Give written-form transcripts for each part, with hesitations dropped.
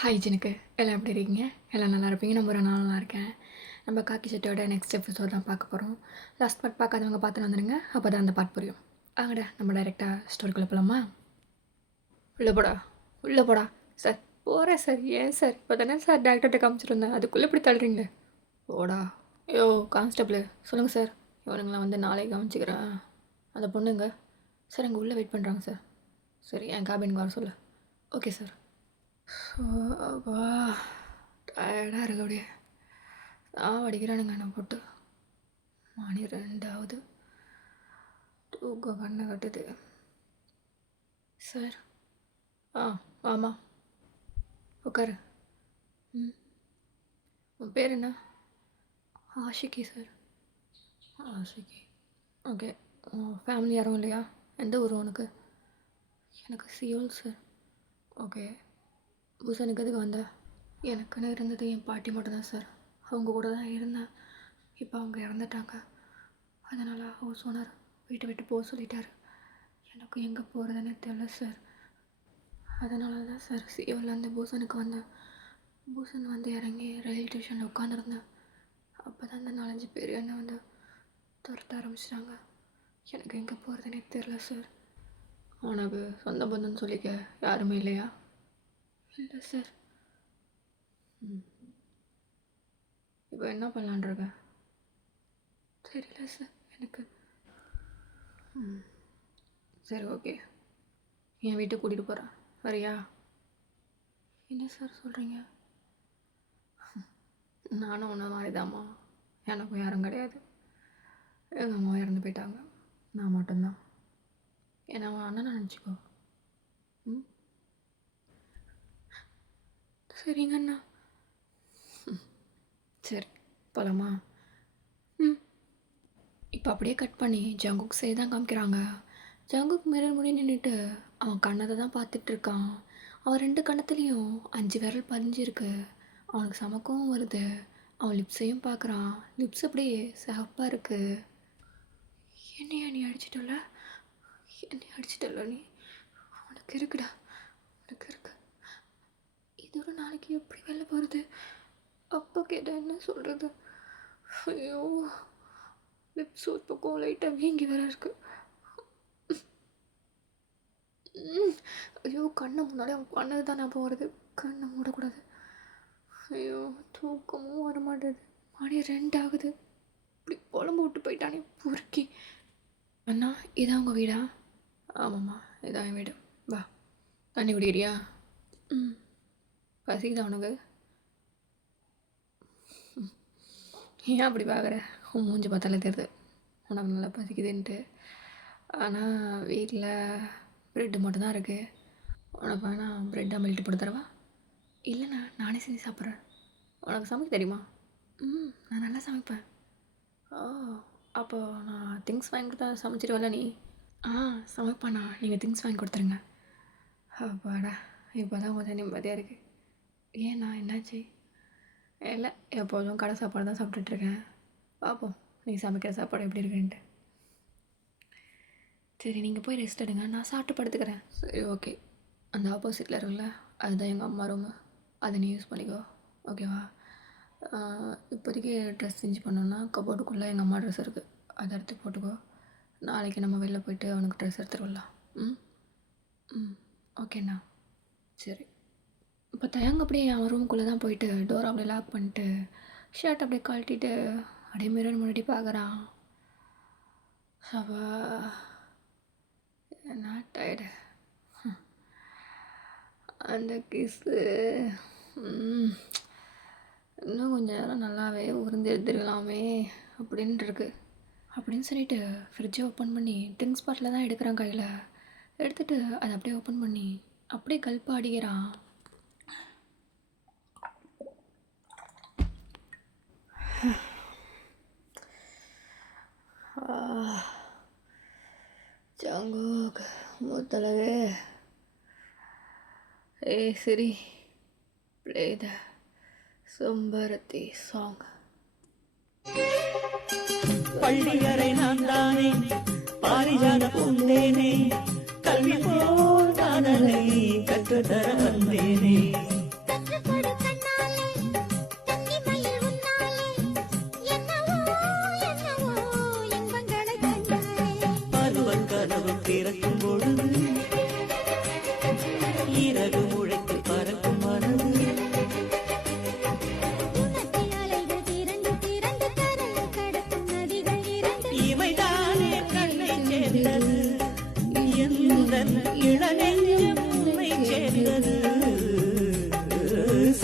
Hi ஜினுக்கு எல்லாம் எப்படி இருக்கீங்க? எல்லாம் நல்லா இருப்பீங்க. நான் நல்லா இருக்கேன். நம்ம காக்கி சட்டையோட நெக்ஸ்ட் எபிசோட் தான் பார்க்க போகிறோம். லாஸ்ட் பார்ட் பார்க்காதவங்க பார்த்துட்டு வந்துடுங்க. அப்போ தான் அந்த பார்ட் புரியும். வாங்கடா நம்ம டைரெக்டாக ஸ்டோரிக்குள்ளே போகலாமா? உள்ளே போடா, உள்ளே போடா. சார் போகிறேன் சார். ஏன் சார் இப்போ தானே சார் டேரக்டர்கிட்ட காமிச்சிருந்தேன், அதுக்குள்ளே இப்படி தள்ளுறீங்க? ஓடா. ஐயோ கான்ஸ்டபிள் சொல்லுங்கள் சார். இவனுங்களாம் வந்து நாளைக்கு கவனிச்சிக்கிறேன். அந்த பொண்ணுங்க சார் அங்கே உள்ளே வெயிட் பண்ணுறாங்க சார். சரி என் கேபினுக்கு வர சொல்லு. Okay sir. அப்பா டயர்டாக இருக்கு. அப்படியே அடிக்கிறானுங்க என்னை போட்டு. மணி 2 தூக்கம் கண்ணை கட்டுது சார். ஆமாம் உட்காரு. உன் பேர் என்ன? Aashiqui sir. Aashiqui okay. Family யாரும் இல்லையா? எந்த ஊர் உனக்கு? எனக்கு சியோல் சார். ஓகே. பூசனுக்கு எதுக்கு வந்த? எனக்குன்னு இருந்தது என் பாட்டி மட்டும்தான் சார். அவங்க கூட தான் இருந்தேன். இப்போ அவங்க இறந்துட்டாங்க. அதனால் ஹவுஸ் ஓனர் வீட்டை விட்டு போக சொல்லிட்டார். எனக்கு எங்கே போகிறதுன்னு தெரியல சார். அதனால தான் சார் சியோலேருந்து பூசனுக்கு வந்தேன். பூசன் வந்து இறங்கி ரயில் ஸ்டேஷனில் உட்காந்துருந்தேன். அப்போ தான் இந்த 4-5 பேர் என்னை வந்து துரத்த ஆரம்பிச்சிட்டாங்க. எனக்கு எங்கே போகிறதுனே தெரில சார். உனக்கு சொந்த பந்தம்னு சொல்லிக்க யாருமே இல்லையா? இல்லை சார். இப்போ என்ன பண்ணலான்ருக்க? தெரியல சார் எனக்கு. சரி ஓகே, என் வீட்டுக்கு கூட்டிகிட்டு போகிறேன், வரியா? என்ன சார் சொல்கிறீங்க? நானும் ஒன்று மாதிரிதாம்மா. எனக்கும் யாரும் கிடையாது. எங்கள் அம்மா இறந்து போயிட்டாங்க. நான் மட்டும்தான். என்ன அண்ணன் நினச்சிக்கோ. சரிங்கண்ணா. சரி போகலாமா? இப்போ அப்படியே கட் பண்ணி ஜங்குக் சைடு தான் காமிக்கிறாங்க. ஜங்குக் மிரர் முடி நின்றுட்டு அவன் கண்ணத்தை தான் பார்த்துட்ருக்கான். அவன் 2 கண்ணத்துலேயும் 5 விரல் பதிஞ்சிருக்கு. அவனுக்கு சமக்கவும் வருது. அவன் லிப்ஸையும் பார்க்குறான். லிப்ஸ் அப்படியே சிவப்பாக இருக்குது. என்னையா நீ அடிச்சிட்டல? என்னை அடிச்சிட்டல நீ? உனக்கு இருக்குடா, உனக்கு இருக்கு. இது ஒரு நாளைக்கு எப்படி வெளில போகிறது? அப்பா கேட்டால் என்ன சொல்கிறது? ஐயோ லிப்ஸ் ஒரு பக்கம் லைட்டாக வீங்கி வேற இருக்கு. ஐயோ கண்ணை முன்னாடி அவன் பண்ணது தான் ஞாபகம் வருது. கண்ணை மூடக்கூடாது. ஐயோ தூக்கமும் வர மாட்டேது. மணி 2 ஆகுது. இப்படி குழம்பு விட்டு போயிட்டானே பொறுக்கி. அண்ணா இதான் உங்கள் வீடா? ஆமாம்மா இதான் என் வீடு. வா தண்ணி குடிக்கிறியா? பசிக்குதா உனக்கு? ஏன் அப்படி பார்க்குற? உன் மூஞ்சி பார்த்தாலே தெரியுது உனக்கு நல்லா பசிக்குதுன்ட்டு. ஆனால் வீட்டில் ப்ரெட்டு மட்டும்தான் இருக்குது. உனக்கு வேணால் ப்ரெட்டாக மெல்ட்டு போட்டு தரவா? இல்லைண்ணா நானே செஞ்சு சாப்பிட்றேன். உனக்கு சமைக்க தெரியுமா? நான் நல்லா சமைப்பேன். அப்போது நான் திங்ஸ் வாங்கி கொடுத்தா சமைச்சிடுவல நீ? சமைப்பேண்ணா. நீங்கள் திங்ஸ் வாங்கி கொடுத்துருங்க. அப்பாடா இப்போ தான் கொஞ்சம் நிம்மதியாக இருக்குது. ஏண்ணா என்னாச்சு? இல்லை எப்போதும் கடை சாப்பாடு தான் சாப்பிட்டுட்ருக்கேன். பார்ப்போம் நீ சமைக்கிற சாப்பாடு எப்படி இருக்குன்ட்டு. சரி நீங்கள் போய் ரெஸ்ட் எடுங்க, நான் சாப்பிட்டு படுத்துக்கிறேன். சரி ஓகே. அந்த ஆப்போசிட்டில் இருக்குல்ல அதுதான் எங்கள் அம்மா ரூமு. அதை நீ யூஸ் பண்ணிக்கோ ஓகேவா? இப்போதைக்கு ட்ரெஸ் சேஞ்ச் பண்ணோன்னா கபோர்டுக்குள்ளே எங்கள் அம்மா ட்ரெஸ் இருக்குது, அதை எடுத்து போட்டுக்கோ. நாளைக்கு நம்ம வெளில போய்ட்டு அவனுக்கு ட்ரெஸ் எடுத்துகிட்டு வரலாம். ஓகேண்ணா. சரி இப்போ தயங்க அப்படியே அவன் ரூமுக்குள்ளே தான் போயிட்டு டோர் அப்படியே லாக் பண்ணிட்டு ஷர்ட் அப்படியே கழட்டிட்டு அப்படியே மிரர் முன்னாடி பார்க்குறான். அவா என்ன டயர்டு. அந்த கிஸ்ஸு இன்னும் கொஞ்சம் நேரம் நல்லாவே உருந்து எடுத்துருக்கலாமே அப்படின்ட்டுருக்கு. அப்படின்னு சொல்லிட்டு ஃப்ரிட்ஜை ஓப்பன் பண்ணி ட்ரிங்க்ஸ் பாட்டில் தான் எடுக்கிறான் கையில். எடுத்துகிட்டு அதை அப்படியே ஓப்பன் பண்ணி அப்படியே கல்ப்பு அடிக்கிறான். Jungkook Muthazhagu. Hey Siri, play the Sombarati song. பள்ளியறை நான் தானே பாரிஜான பூந்தேனே கல்வி போல் காதலை கற்றுத்தர வந்தேனே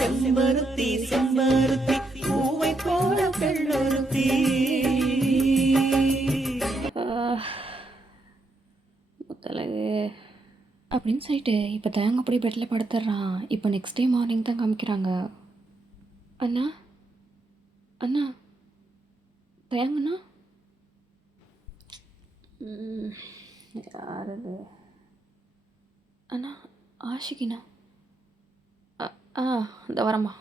செம்பருத்தி செம்பருத்தி பூவை போல பெண்ணொருத்தி. முத்தழகு அப்படின்னு சொல்லிட்டு இப்போ தேங்க அப்படியே பெட்டில் படுத்துடுறான். இப்போ நெக்ஸ்ட் டே மார்னிங் தான் காமிக்கிறாங்க. அண்ணா அண்ணா தேங்கண்ணா யார் அது? அண்ணா ஆஷிக்கிண்ணா. இந்த வரம்மா.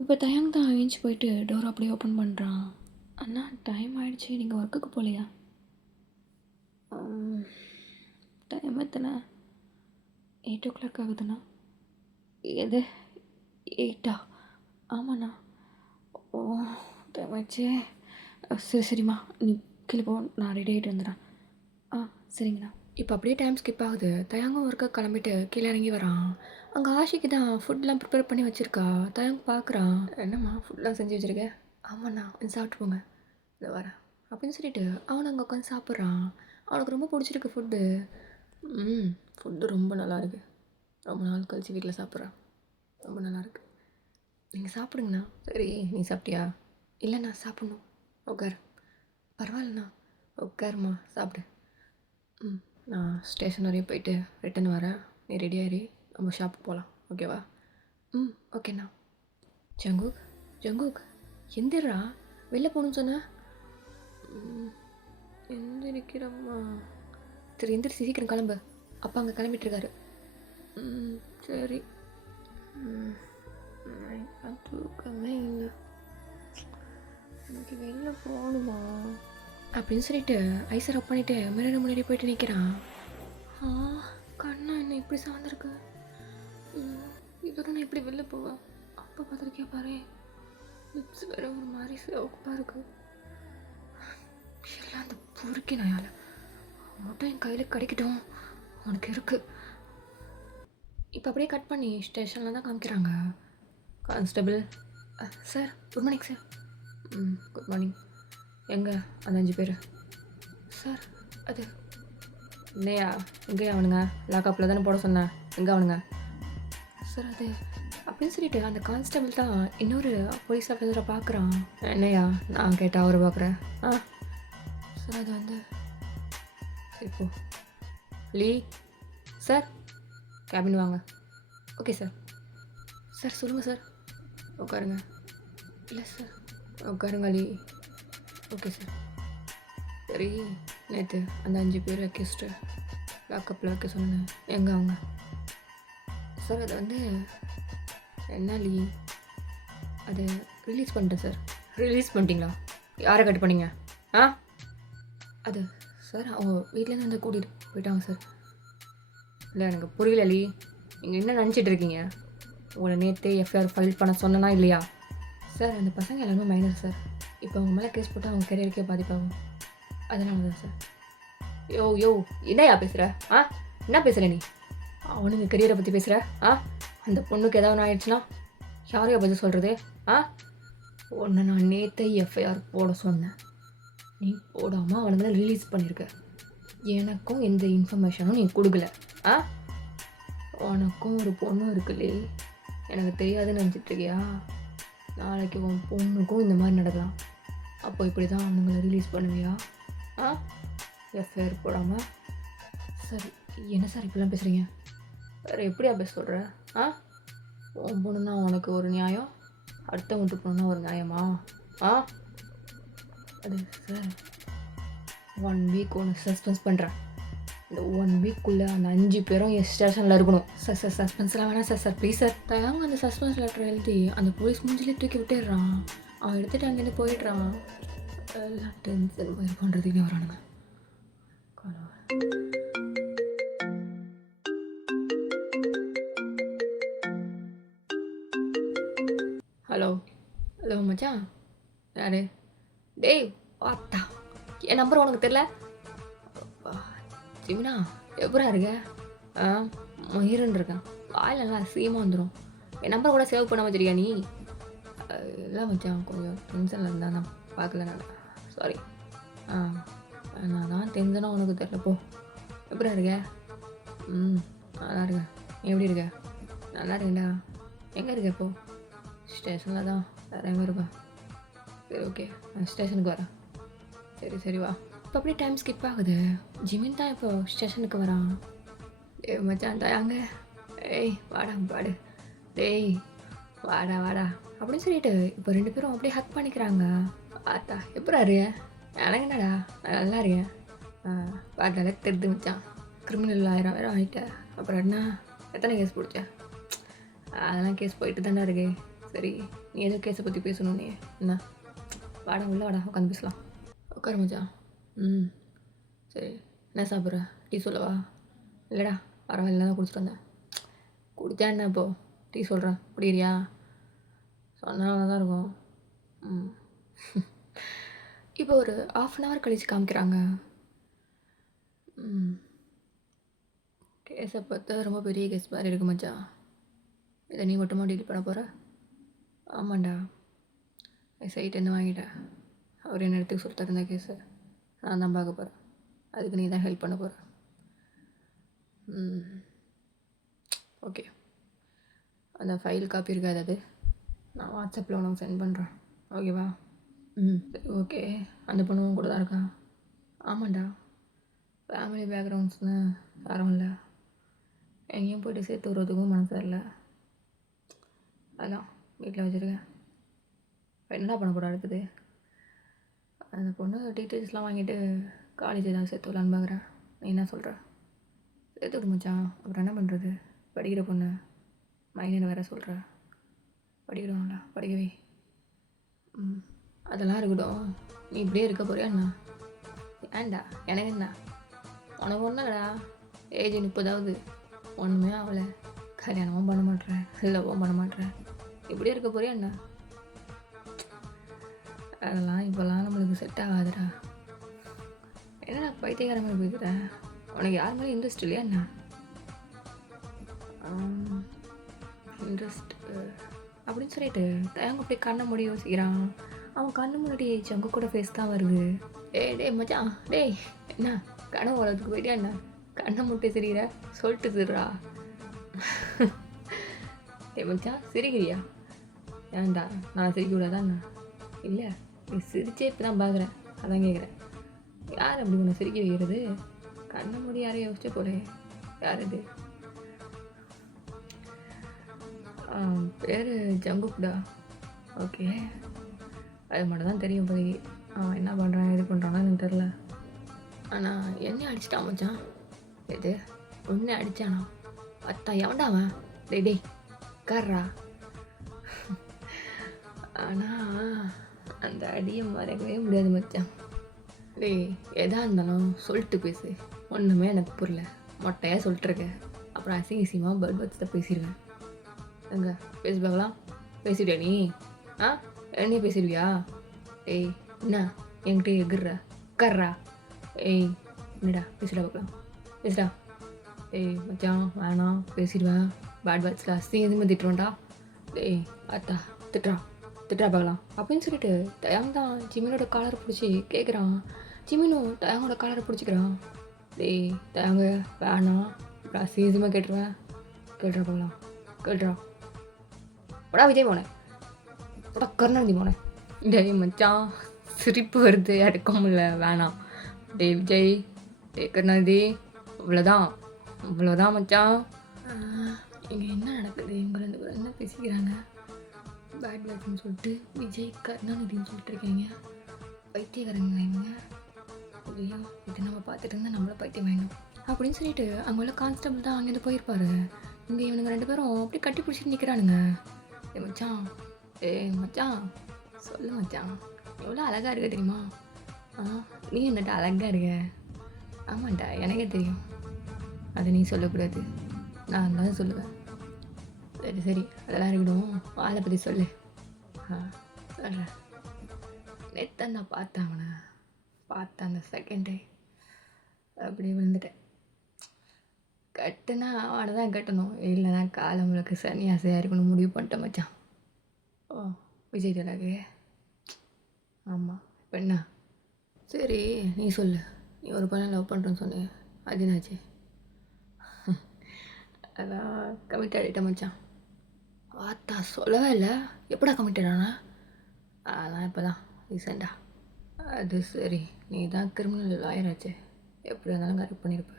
இப்போ தயங்க தான் ஏஞ்சி போயிட்டு டோர் அப்படியே ஓப்பன் பண்ணுறான். அண்ணா டைம் ஆகிடுச்சி, நீங்கள் ஒர்க்குக்கு போகலையா? டைம் எத்தனை? 8 o'clock ஆகுதுண்ணா. எது 8ஆ? ஆமாண்ணா. ஓ டைம் ஆயிடுச்சு. சரி சரிம்மா, நீ கீழே போ, நான் ரெடி ஆகிட்டு வந்துடுறேன். சரிங்கண்ணா. இப்போ அப்படியே டைம் ஸ்கிப் ஆகுது. தயாங்கும் ஒர்க்கை கிளம்பிட்டு கீழே இறங்கி வரான். அங்கே ஆஷிக்கு தான் ஃபுட்லாம் ப்ரிப்பேர் பண்ணி வச்சுருக்கா. தயாங்க பார்க்குறான். என்னம்மா ஃபுட்லாம் செஞ்சு வச்சுருக்கேன்? ஆமாண்ணா, சாப்பிட்டு போங்க, இதை வரேன் அப்படின்னு சொல்லிட்டு அவனை அங்கே உட்காந்து சாப்பிட்றான். அவனுக்கு ரொம்ப பிடிச்சிருக்கு ஃபுட்டு. ஃபுட்டு ரொம்ப நல்லாயிருக்கு. ரொம்ப நாள் கழிச்சு வீட்டில் சாப்பிட்றான். ரொம்ப நல்லாயிருக்கு. நீங்கள் சாப்பிடுங்கண்ணா. சரி, நீ சாப்பிட்டியா? இல்லைண்ணா, சாப்பிட்ணும். உட்கார். பரவாயில்லண்ணா, உட்காருமா, சாப்பிடு. நான் ஸ்டேஷன் வரையும் போயிட்டு ரிட்டன் வரேன். நீ ரெடி ஆயிரு, நம்ம ஷாப்புக்கு போகலாம், ஓகேவா? ஓகேண்ணா. ஜங்குக் ஜங்குக் எந்திரா, வெளில போகணுன்னு சொன்ன. எந்திரிக்கிறம்மா. சரி எந்திரிச்சு சீக்கிரம் கிளம்பு, அப்பா அங்கே கிளம்பிட்டுருக்காரு. சரி. தூக்கமே இல்லை, எனக்கு வெளில போகணுமா அப்படின்னு சொல்லிட்டு ஐஸை ரப் பண்ணிவிட்டு மிரர் முன்னாடி போயிட்டு நிற்கிறான். கண்ணா என்ன இப்படி சார்ந்திருக்கு. இதோட நான் இப்படி வெளில போவேன். அப்போ பார்த்துருக்கியா பாரு, லிப்ஸ் வேற ஒரு மாதிரி சிவப்பாக இருக்கு. எல்லாம் அந்த பொறுக்கி நாயால் மட்டும் என் கையில் கிடைக்கட்டும், உனக்கு இருக்குது. இப்போ அப்படியே கட் பண்ணி ஸ்டேஷனில் தான் காமிக்கிறாங்க. Constable sir, good morning sir. Good morning. எங்கே அந்த 5 பேர்? சார் அது இல்லையா, எங்கேயா அவனுங்க? லாக்கப்பில் தானே போட சொன்னேன், எங்கே அவனுங்க? சார் அது அப்படின்னு சொல்லிட்டு அந்த கான்ஸ்டபிள் தான் இன்னொரு போலீஸ் ஆஃபீஸரை பார்க்குறான். என்னையா நான் கேட்டால் அவரை பார்க்குறேன்? சார் அது வந்து இப்போ லீ சார் கேபின் வாங்க. Okay sir. சார் சொல்லுங்கள் சார். உட்காருங்க. இல்லை சார், உட்காருங்க லீ. Okay sir. சரி, நேற்று அந்த 5 பேர் அக்யூஸ்டு லாக்கப்பில் வைக்க சொன்னேன், எங்கே அவங்க? சார் அது வந்து என்ன லீ, அது ரிலீஸ் பண்ணிட்டேன் சார். ரிலீஸ் பண்ணிட்டீங்களா? யாரை கட் பண்ணீங்க? அது சார் அவங்க வீட்டிலேருந்து வந்து கூட்டிகிட்டு போயிட்டாங்க சார். இல்லை எனக்கு புரியல லீ, நீங்கள் என்ன நினச்சிட்டு இருக்கீங்க? உங்களை நேற்று எஃப்ஐஆர் ஃபைல் பண்ண சொன்னனா இல்லையா? சார் அந்த பசங்க எல்லாருமே மைனர் சார். இப்போ அவங்க மேலே கேஸ் போட்டால் அவங்க கெரியருக்கே பாதிப்பாகும், அதனால தான் சார். யோ என்னையா பேசுகிற? என்ன பேசுகிற நீ? அவனுங்க கெரியரை பற்றி பேசுகிற? அந்த பொண்ணுக்கு ஏதாவது ஆயிடுச்சுன்னா யாரையா பதில் சொல்கிறது? ஒன்று நான் நேற்று எஃப்ஐஆர் போட சொன்னேன், நீ போடாமல் அவனுங்களை ரிலீஸ் பண்ணியிருக்க. எனக்கும் எந்த இன்ஃபர்மேஷனும் நீ கொடுக்கல. உனக்கும் ஒரு பொண்ணு இருக்குல்லே, எனக்கு தெரியாதுன்னு நினச்சிட்ருக்கியா? நாளைக்கு உன் பொண்ணுக்கும் இந்த மாதிரி நடக்கலாம். அப்போ இப்படி தான் அவனுங்களை ரிலீஸ் பண்ணுவியா? எஃப்ஐஆர் போடாமல்? சரி, என்ன சார் இப்படிலாம் பேசுகிறீங்க? வேறு எப்படியா பேச சொல்கிற? உன் பொண்ணுன்னா உனக்கு ஒரு நியாயம், அடுத்தவங்க பொண்ணுன்னா ஒரு நியாயமா? அது சார் 1 வீக் ஒன்று சஸ்பென்ஸ் பண்ணுறேன். இந்த 1 வீக்குள்ளே அந்த 5 பேரும் என் ஸ்டேஷனில் இருக்கணும். சார் சஸ்பென்ஸ்லாம் வேணாம் சார். Please sir. தயாங்க அந்த சஸ்பென்ஸ் லெட்டர் எழுதி அந்த போலீஸ் மூஞ்சிலே தூக்கி விட்டுடுறான். அவன் எடுத்துகிட்டு அங்கேருந்து போயிடுறான். எல்லாம் டென்ஷன் போய் பண்ணுறதுக்கே வரானுங்க. ஹலோ மச்சான், யாரு? டேய் வாத்தா, என் நம்பர் உனக்கு தெரில? ஜிமினா எப்படா இருக்க? மயிரன் இருக்கேன். வாயில் நல்லா சீமாக வந்துடும். என் நம்பர் கூட சேவ் பண்ண வச்சிருக்கியா நீ? இல்லை மச்சான், கொஞ்சம் டென்ஷனில் இருந்தால் நான் பார்க்கல. நான் சாரி. நான் தான் டென்ஷனாக உனக்கு தெரில. போ, எப்படா இருக்க? நல்லா இருக்கேன். நீ எப்படி இருக்க? நல்லா இருக்கேன்டா. எங்கே இருக்க இப்போ? ஸ்டேஷனில் தான் வேறு எங்கே இருக்கா? சரி ஓகே, நான் ஸ்டேஷனுக்கு வரேன். சரி சரி வா. இப்போ அப்படியே டைம் ஸ்கிப் ஆகுது. ஜிமின் தான் இப்போ ஸ்டேஷனுக்கு வரான். டேய் மச்சான் தயாங்க, ஏய் வாடா பாடு, டேய் வாடா வாடா அப்படின்னு சொல்லிட்டு இப்போ 2 பேரும் அப்படியே ஹக் பண்ணிக்கிறாங்க. பார்த்தா எப்படா இரு? எனக்கு என்னடா, நான் நல்லா இருக்கேன். பார்த்தாலே தெரிது மச்சான், கிரிமினல் 1000 வேறு ஆகிட்டேன். அப்புறம் என்ன, எத்தனை கேஸ் பிடிச்ச? அதெல்லாம் கேஸ் போயிட்டு தாண்டா இருக்கு. சரி நீ எதுவும் கேஸை பற்றி பேசணும் நீ என்ன? வாடா உள்ள வாடா, உட்காந்து பேசலாம். உட்கார மச்சான். ம் சரி, என்ன சாப்பிட்ற? டீ சொல்லவா? இல்லைடா பரவாயில்ல, தான் குடிச்சிட்டு வந்தேன். குடித்தா என்ன இப்போது? டீ சொல்கிறேன் குடிக்கிறியா? சொன்னால் தான் இருக்கும். ம் இப்போ ஒரு 1/2 hour கழித்து காமிக்கிறாங்க. கேஸை பார்த்தா ரொம்ப பெரிய கேஸ் மாதிரி இருக்கு மச்சான். இதை நீ மட்டுமா டீல் பண்ண போகிற? ஆமாண்டா, சைட்டேருந்து வாங்கிட்டேன். அவர் என்ன இடத்துக்கு சொல்லிட்டாரு இந்த கேஸை. நான் தான் பார்க்க போகிறேன். அதுக்கு நீ தான் ஹெல்ப் பண்ண போகிற. ஓகே, அந்த ஃபைல் காப்பி இருக்காது, அது நான் வாட்ஸ்அப்பில் உனக்கு சென்ட் பண்ணுறேன். ஓகேவா? சரி ஓகே. அந்த பொண்ணும் கூட தான் இருக்கா? ஆமாண்டா, ஃபேமிலி பேக்ரவுண்ட்ஸ்னு யாரும் இல்லை. எங்கேயும் போய்ட்டு சேர்த்து விடுறதுக்கும் மனசு இல்லை. அதான் வீட்டில் வச்சுருக்கேன். என்னடா பண்ண போகிறா இருக்குது? அந்த பொண்ணு டீட்டெயில்ஸ்லாம் வாங்கிட்டு காலேஜ் ஏதாவது சேர்த்து விடலான்னு பார்க்குறேன். நீ என்ன சொல்கிற? சேர்த்து விடு மச்சான், அப்புறம் என்ன பண்ணுறது? படிக்கிற பொண்ணு, மைனர் வேறு சொல்கிற. படிக்கிறோம்ல, படிக்கவே. அதெல்லாம் இருக்கட்டும், நீ இப்படியே இருக்க போறியா என்ன? ஏன்டா, எனக்கு என்ன, உனக்கு ஒன்றுடா, ஏஜ் 30ஆகுது, ஒன்றுமே ஆகலை, கல்யாணமும் பண்ண மாட்டேறேன், இல்லவும் பண்ண மாட்டேறேன், இப்படியே இருக்க போறியா என்ன? அதெல்லாம் இப்போல்லாம் நம்மளுக்கு செட் ஆகாதுடா. என்னடா பைத்தியக்கார மாதிரி போய்க்கிற? உனக்கு யார் மேலே இன்ட்ரெஸ்ட் இல்லையா என்ன? இன்ட்ரெஸ்ட் அப்படின்னு சொல்லிட்டு தயங்க அப்படியே கண்ணை மூடி யோசிக்கிறான். அவன் கண்ணு முன்னாடி ஜங்கு கூட ஃபேஸ் தான் வருது. டேய் மச்சான், டேய் என்ன கனவு உலகத்துக்கு போயிட்டியா என்ன? கண்ணை முட்டை சிரிக்கிற, சொல்லிட்டு சிரிறா. டேய் மச்சான் சிரிக்கிறியா? ஏன்டா நான் சிரிக்க கூடாதா என்ன? இல்லை, நீ சிரிச்சே இப்போ தான் பார்க்குறேன், அதான் கேட்குறேன். யார் அப்படி உன்னை சிரிக்க வைக்கிறது? கண்ணை மூடி யாரையும் யோசிச்ச போலே. யார் இது? பேர் ஜங்குக்டா. ஓகே, அது மட்டும் தான் தெரியும். போய் அவன் என்ன பண்ணுறான் எது பண்ணுறான்னு எனக்கு தெரில. ஆனால் என்ன அடிச்சிட்டான் மச்சான்? எது ஒன்று அடித்தானா? அத்தா எவன்டா அவன்? டேய் கர்றா. ஆனால் அந்த அடியை மறைக்கவே முடியாது மச்சான். டேய் எதாக இருந்தாலும் சொல்லிட்டு பேசு. ஒன்றுமே எனக்கு புரியல, மொட்டையாக சொல்லிட்டுருக்க. அப்புறம் அசிங்கமாக பேர்ட் தான் பேசிடுவேன். எங்க பேசி பார்க்கலாம். பேசிவிட்டியா நீ? என்னையே பேசிடுவியா? ஏய் என்ன என்கிட்ட எகிர்ற கர்றா? ஏய் என்னடா பேசிடா பார்க்கலாம், பேசுடா. ஏய் மச்சான் வேணாம், பேசிடுவேன். பேட் பேட்ஸில் அசிங்கமாக திட்டுவேன்டா. ஏய் அத்தா திட்டுறா பார்க்கலாம் அப்படின்னு சொல்லிட்டு தயாங் தான் ஜிமினோட காலரை பிடிச்சி கேட்குறான். ஜிமினும் தயாங்கோட காலரை பிடிச்சிக்கிறான். டேய் தயாங்க வேணாம், அப்புறம் அசிங்கமாக கேட்டுருவேன். கேட்டுறா பார்க்கலாம், கேட்டுறா. படா விஜய் போனேன், படா கருணாநிதி போனேன். டேய் மச்சான் சிரிப்பு வருது, எடுக்க முடியல, வேணாம். டேய் விஜய், டேய் கருணாநிதி, அவ்வளோதான் மச்சான். இங்கே என்ன நடக்குது? இவங்க 2 பேரும் என்ன பேசிக்கிறாங்க? பேட் பேட்ஸ்ன்னு சொல்லிட்டு விஜய் கருணாநிதின்னு சொல்லிட்டு இருக்கீங்க. பைத்தியக்காரங்க இவங்க. ஐயோ இது நம்ம பார்த்துட்டு இருந்தால் நம்மள பைத்தியம் வேணும் அப்படின்னு சொல்லிட்டு அங்கே உள்ள கான்ஸ்டபிள் தான் அங்கேருந்து போயிருப்பாரு. இங்கே இவனுங்க 2 பேரும் அப்படியே கட்டி பிடிச்சிட்டு நிற்கிறானுங்க. ஏ மச்சான், மச்சான் சொல்லு மச்சான், எவ்வளோ அழகாக இருக்க தெரியுமா? நீ என்னட்டா அழகாக இருக்க? ஆமாண்டா எனக்கே தெரியும், அதை நீ சொல்லக்கூடாது, நான் தான் சொல்லுவேன். சரி அதெல்லாம் இருக்கட்டும், ஆளை பற்றி சொல்லு. சொல்கிறேன். நேற்று நான் பார்த்தேன் அவனை, அந்த செகண்டே அப்படியே விழுந்துட்டேன். கட்டுனா அவனை தான் கட்டணும், இல்லைனா காலங்களுக்கு சன்னியாசையாக இருக்கணும் முடிவு பண்ணிட்டேன் மச்சான். ஓ விஜய் டேலாகு? ஆமாம். இப்போ என்ன? சரி நீ சொல்லு, நீ ஒரு பொண்ணை லவ் பண்ணுறேன்னு சொன்னேன், அது என்னாச்சு? அதான் கமிட் ஆகிட்டேன் மச்சான். ஆத்தா சொல்லவே இல்லை. எப்படா கமிட்டட் ஆனா? அதெல்லாம் இப்போ தான் ரீசெண்டாக. அது சரி, நீ தான் கிரிமினல் லாயராச்சே, எப்படி இருந்தாலும் கரெக்ட் பண்ணியிருப்ப.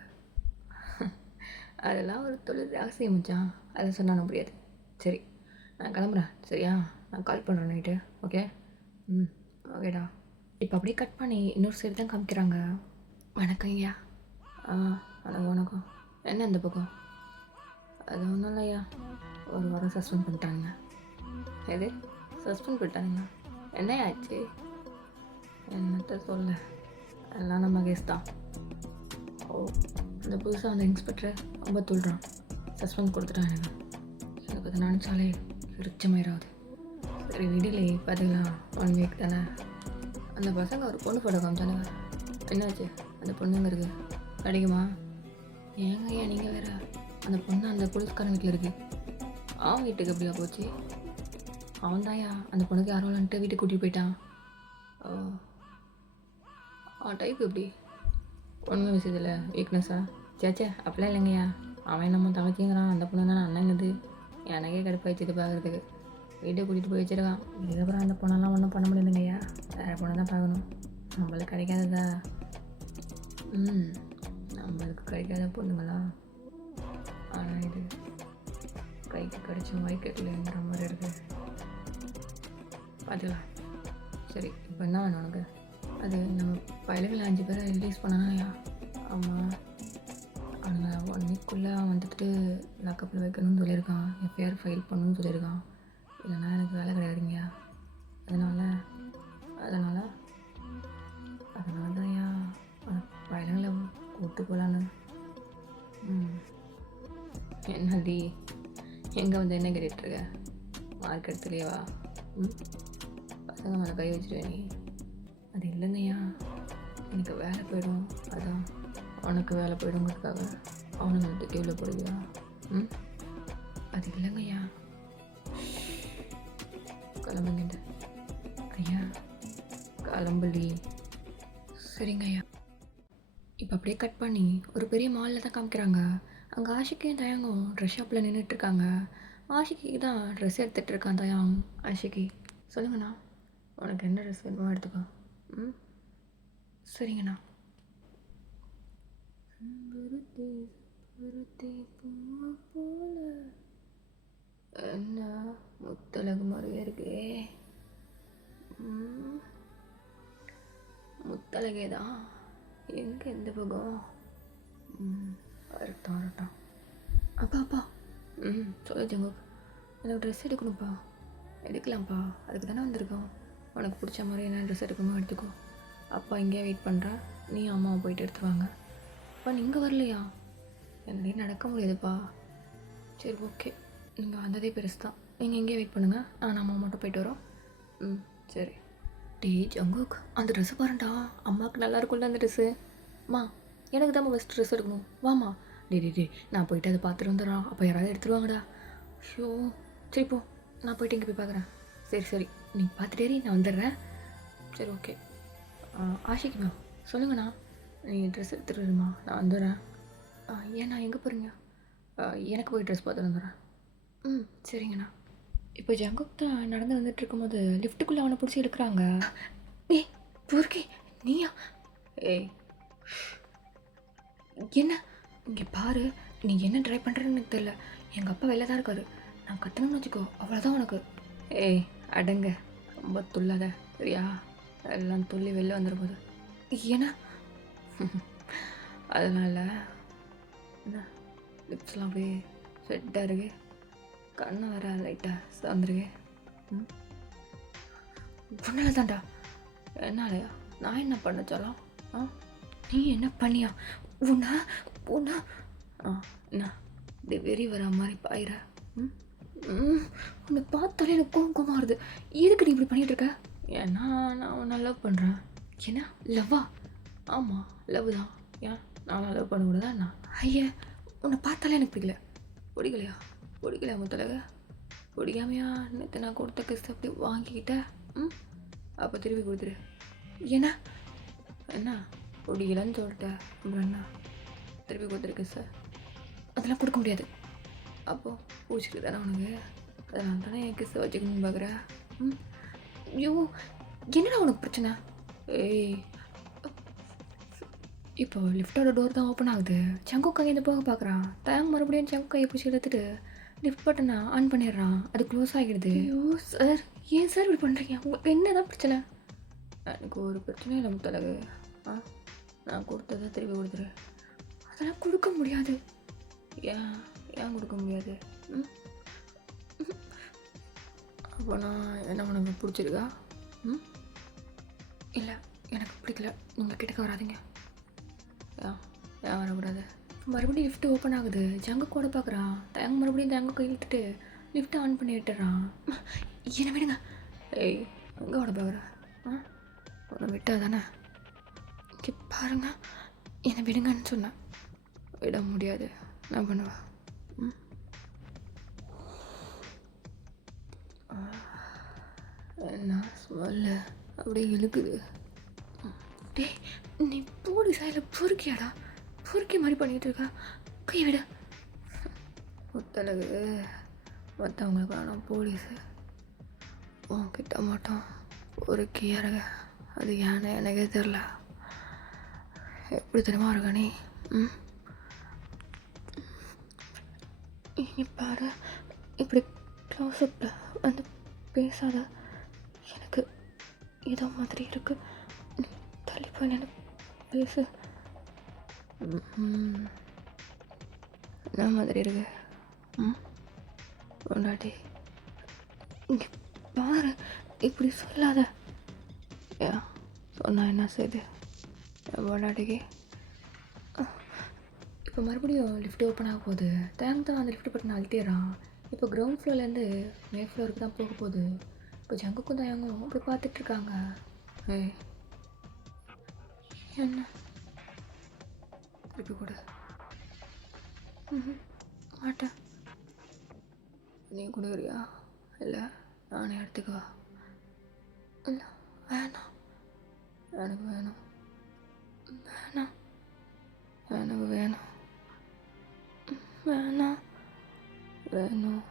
அதெல்லாம் ஒரு தொழில் ரகசியம் மச்சான், அதை சொன்னால் முடியாது. சரி, நான் கிளம்புறேன் சரியா? நான் கால் பண்ணுறேன் நைட்டு. ஓகே? ம், ஓகேடா. இப்போ அப்படியே கட் பண்ணி இன்னொரு சைடு தான் காமிக்கிறாங்க. வணக்கம் ஐயா. ஆ, வணக்கம் வணக்கம். என்ன இந்த பக்கம்? அது ஒன்றும் இல்லையா, ஒரு வாரம் சஸ்பெண்ட் பண்ணிட்டாங்க. எது சஸ்பெண்ட் பண்ணிட்டானுங்க? என்ன ஆச்சு? என்னத்த சொல்ல, எல்லாம் நம்ம கேஸ் தான். ஓ, இந்த புதுசாக அந்த இன்ஸ்பெக்டரை ரொம்ப துள்ளுறான், சஸ்பெண்ட் கொடுத்துட்டானுங்க. எனக்கு அதை நினச்சாலே எரிச்சமாயிராது. சரி விடலே, பார்த்துக்கலாம், 1 வீக் தானே. அந்த பசங்க ஒரு பொண்ணு ஃபோட்டோ காமிச்சானுங்க. என்னாச்சு? அந்த பொண்ணுங்கிறது கிடைக்குமா? ஏங்க ஐயா நீங்கள் வேற, அந்த பொண்ணு அந்த போலீஸ்காரன் வீட்டில் இருக்கு. அவன் வீட்டுக்கு எப்படியா போச்சு? அவன் தான்யா அந்த பொண்ணுக்கு யாரும் இல்லைன்ட்டு வீட்டுக்கு கூட்டிகிட்டு போயிட்டான். ஓ, அவன் டைப் எப்படி? ஒன்றுமே விஷயத்தில் வீக்னஸா? சேச்சே அப்படிலாம் இல்லைங்கய்யா. அவன் நம்ம தங்கச்சிங்கிறான், அந்த பொண்ணு தானே அண்ணங்குது. எனக்கே கடுப்பாயிடுச்சு இது பார்க்குறதுக்கு. வீட்டை கூட்டிகிட்டு போய் வச்சிருக்கான். இதுக்கப்புறம் அந்த பொண்ணெல்லாம் ஒன்றும் பண்ண முடியாதுங்கய்யா, வேறு பொண்ணை தான் பார்க்கணும். நம்மளுக்கு கிடைக்காததா? நம்மளுக்கு கிடைக்காத பொண்ணுங்களா? ஆனால் இது கைக்கு கிடைச்ச வாய்க்கட்டில்ங்கிற மாதிரி இருக்குது. பார்த்துக்கலாம். சரி, இப்போ என்ன வேணும் உனக்கு? அது நம்ம பயலுகளை 5 பேரை ரிலீஸ் பண்ணனாயா? ஆமாம், அவனுங்க 1 வீக்குள்ளே வந்துட்டு லாக்கப்பில் வைக்கணும்னு சொல்லியிருக்கான், எஃப்ஐஆர் ஃபைல் பண்ணணும்னு சொல்லியிருக்கான். இல்லைன்னா எனக்கு வேலை கிடையாதுங்கய்யா. அதனால் தான்யா பயலுங்களை கூட்டு போகலான்னு. என்னடி எங்கே வந்து என்ன கேட்டுட்ருக்க? மார்க் எடுத்துலையவா? பசங்க மேலே கை வச்சுருவே நீ? அது இல்லைங்கய்யா, எனக்கு வேலை போயிடும், அதான். உனக்கு வேலை போயிடுங்கிறதுக்காக அவனுங்க டிக்கெட்டில் போடுவியா? அது இல்லைங்கய்யா. கிளம்புங்க ஐயா, கிளம்புடி. சரிங்க ஐயா. இப்போ அப்படியே கட் பண்ணி ஒரு பெரிய மாலில் தான் காமிக்கிறாங்க. அங்கே ஆஷிக்கையும் தயங்கும் ட்ரெஸ் ஷாப்பில் நின்றுட்டுருக்காங்க. ஆஷிக்கு தான் ட்ரெஸ் எடுத்துகிட்டு இருக்கான் தயாங். ஆஷிக்கு, சொல்லுங்கண்ணா, உனக்கு என்ன ட்ரெஸ் வேணுமோ எடுத்துக்கோ. சரிங்கண்ணா. என்ன முத்தழகு மாதிரியே இருக்கே. முத்தழகே தான். எங்கே எந்த பக்கம்? வரட்டும். அப்பா சொல்லு ஜங்கு, எனக்கு ட்ரெஸ் எடுக்கணும்ப்பா. எடுக்கலாம்ப்பா, அதுக்கு தானே வந்திருக்கோம். உனக்கு பிடிச்ச மாதிரி என்ன ட்ரெஸ் எடுக்கணுமோ எடுத்துக்கோ. அப்பா இங்கேயே வெயிட் பண்ணுறேன், நீ அம்மாவை போயிட்டு எடுத்து வாங்க. அப்பா நீங்கள் வரலையா? என்னடி நடக்க முடியாதுப்பா. சரி ஓகே, நீங்கள் வந்ததே பெருசு தான். நீங்கள் எங்கேயே வெயிட் பண்ணுங்கள், நான் அம்மா மட்டும் போயிட்டு வரோம். சரி. டே ஜங்குக், அந்த ட்ரெஸ்ஸு பாருண்டா, அம்மாவுக்கு நல்லா இருக்கும்ல அந்த ட்ரெஸ்ஸு. அம்மா எனக்கு தான் ஃபஸ்ட் ட்ரெஸ் எடுக்கணும், வாம்மா. டே நான் போயிட்டு அதை பார்த்துட்டு வந்துடுறான், அப்போ யாராவது எடுத்துருவாங்கடா. ஷோ, சரி போ, நான் போயிட்டு இங்கே போய் பார்க்குறேன். சரி நீ பார்த்துட்டேரி, நான் வந்துடுறேன். சரி ஓகே. ஆஷிக்குண்ணா சொல்லுங்கண்ணா, நீங்கள் ட்ரெஸ் எடுத்துடுமா, நான் வந்துடுறேன். ஏண்ணா எங்கே போகிறீங்க? எனக்கு போய் ட்ரெஸ் பார்த்துட்டு வந்துடுறேன். சரிங்கண்ணா. இப்போ ஜங்குக் தான் நடந்து வந்துட்டு இருக்கும்போது லிஃப்ட்டுக்குள்ளே அவனை பிடிச்சி இழுக்கிறாங்க. ஏய் பொறுக்கி, நீயா? ஏய் என்ன இங்கே பாரு, நீ என்ன ட்ரை பண்ணுறன்னு எனக்கு தெரியல. எங்கள் அப்பா வெளில தான் இருக்காரு, நான் கத்தணும்னு வச்சுக்கோ, அவ்வளோதான் உனக்கு. ஏய் அடங்க, ரொம்ப துள்ளாத சரியா? எல்லாம் துள்ளி வெளில வந்துடும் போது. ஏன்னா அதனால் என்ன லிப்ஸ்லாம் அப்படியே ஸ்வெட்டாக இருக்கு, கண்ணை வர லைட்டாக சார்ந்துருக்கு. பொண்ணால தான்டா. என்னாலயா? நான் என்ன பண்ண சொல்லலாம்? நீ என்ன பண்ணியா? உன்னா என்ன இப்படி வெறி வர மாதிரி பாயிர? உன்னை பார்த்தாலே எனக்கு கோவமாக வருது. எதுக்கு நீ இப்படி பண்ணிகிட்டு இருக்க? ஏன்னா நான் உன்னை லவ் பண்ணுறேன். என்ன லவ்வா? ஆமாம் லவ் தான். ஏன் நான் லவ் பண்ணக்கூடாதா? நான் ஐயா, உன்னை பார்த்தாலே எனக்கு பிடிக்கலையா? முத்தலக பிடிக்காமையா? நேற்று நான் கொடுத்த கிஸ் அப்படி வாங்கிக்கிட்டேன். அப்போ திருப்பி கொடுத்துரு. என்ன பிடிக்கலன்னு சொல்லிட்டேன், அப்புறம் என்ன திருப்பி கொடுத்துருக்கு சார்? அதெல்லாம் கொடுக்க முடியாது. அப்போது பூச்சிட்டு தானே உனக்கு? அதனால தானே என் கிஸ் வச்சுக்கணும்னு பார்க்குறேன். ம். ஐயோ! என்னடா உனக்கு பிரச்சனை? ஏய்! இப்போ லிஃப்ட்டோட டோர் தான் ஓப்பன் ஆகுது. ஜங்குக் அங்கேருந்து போக பார்க்குறான். தயங் மறுபடியும் ஜங்குக் கையை பிடிச்சி இழுத்துட்டு லிஃப்ட் பட்டனை ஆன் பண்ணிடுறான். அது க்ளோஸ் ஆகிடுது. ஐயோ சார்! ஏன் சார் இப்படி பண்ணுறீங்க? உங்களுக்கு என்ன தான் பிரச்சனை? எனக்கு ஒரு பிரச்சனையும் இல்லை முத்தழகு. நான் கொடுத்ததை திருப்பி கொடுத்துரு. அதெல்லாம் கொடுக்க முடியாது. ஏன் ஏன் கொடுக்க முடியாது? ம். அப்போ நான் என்ன உனக்கு பிடிச்சிருக்கா? ம். இல்லை, எனக்கு பிடிக்கல. நீங்கள் கிட்டக்க வராதீங்க. ஏன் ஏன் வரக்கூடாது? மறுபடியும் லிஃப்ட் ஓப்பன் ஆகுது. ஜங்குக் கூட பார்க்குறான். தயங்க மறுபடியும் தயங்க கை இழுத்துட்டு லிஃப்ட்டை ஆன் பண்ணி விட்டுறான். என்னை விடுங்க. ஏய், எங்கே ஓட பார்க்குறேன்? உன்னை விட்டா தானே? இங்கே பாருங்க, என்னை விடுங்கன்னு சொன்னேன். விட முடியாது. நான் பண்ணுவேன். ம். என்ன ஸ்மெல்லு அப்படியே இழுக்குது. டேய், நீ போலீஸா இல்லை பொறுக்கியாடா? பொறுக்கி மாதிரி பண்ணிகிட்டு இருக்கா. கை விட. முத்தழகு, மற்றவங்களுக்கு நான் போலீஸு. உன்கிட்ட மட்டும் பொறுக்கி இறங்க. அது ஏன்னு எனக்கே தெரில. எப்படி தெரியுமா இருக்க நீ? ம். இனி பாரு, இப்படி க்ளோஸ்அப்பில் வந்து பேசாத. எனக்கு ஏதோ மாதிரி இருக்கு. நீ தள்ளி போய் நின்று பேசு. என்ன மாதிரி இருக்கு? ம். பொண்டாட்டி, இங்கே பாரு, இப்படி சொல்லாத. ஏன் சொன்னா என்ன செய்யுது என் பொண்டாட்டிக்கு? இப்போ மறுபடியும் லிஃப்ட் ஓப்பன் ஆக போகுது. தேங்க் தான் அந்த லிஃப்ட் பட்டன் அழுத்திடுறான். இப்போ கிரவுண்ட் ஃப்ளோர்லேருந்து மே ஃப்ளோருக்கு தான் போக போகுது. இப்போ ஜங்குக்கும் தயங்கும் அப்படி பார்த்துட்ருக்காங்க. ஏய், என்ன திருப்பி கொடு. மாட்டேன். நீ கொடுக்குறியா? இல்லை நானே எடுத்துக்குவா? இல்லை வேணாம், எனக்கு வேணும். வேணாம், எனக்கு வேணும். வேணாம், வேணும்.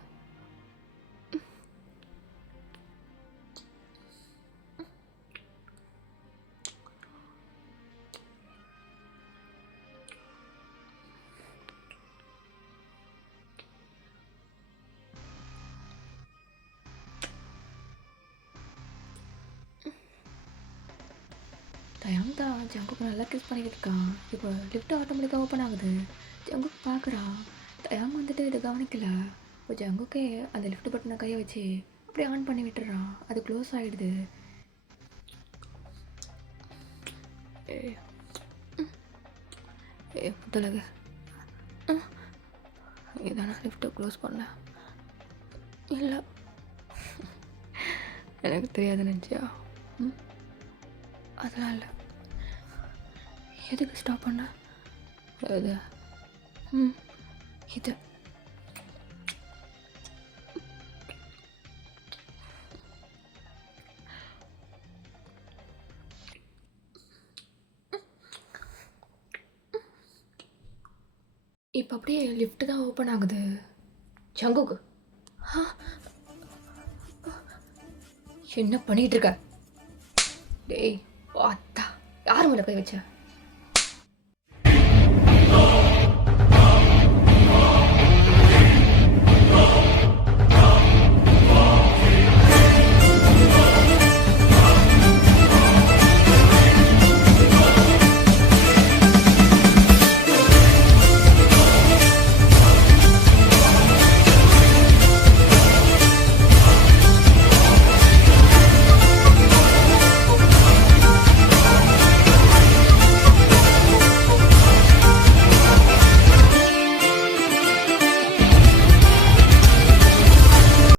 தயங் தான் ஜங்குக்கு நல்லா கிஸ் பண்ணிக்கிட்டு இருக்கான். இப்போ லிஃப்ட் ஆட்டோமேட்டிக்காக ஓப்பன் ஆகுது. ஜங்குக் பார்க்குறான். தயங் வந்துட்டு இதை கவனிக்கல. இப்போ ஜங்குக்கே அந்த லிஃப்ட் பட்டனை கையை வச்சு அப்படியே ஆன் பண்ணி விட்டுறான். அது க்ளோஸ் ஆகிடுது. ஏ முத்தழகு, இதானா லிஃப்ட்டை க்ளோஸ் பண்ண? இல்லை, எனக்கு தெரியாது நினச்சியா? ம். அதெல்லாம் இல்லை. எதுக்கு ஸ்டாப் பண்ண? இது இது இப்போ அப்படியே லிஃப்ட் தான் ஓப்பன் ஆகுது. ஜங்குக், என்ன பண்ணிகிட்டு இருக்க? டேய், பார்த்தா யார் மேலே போய் வச்ச?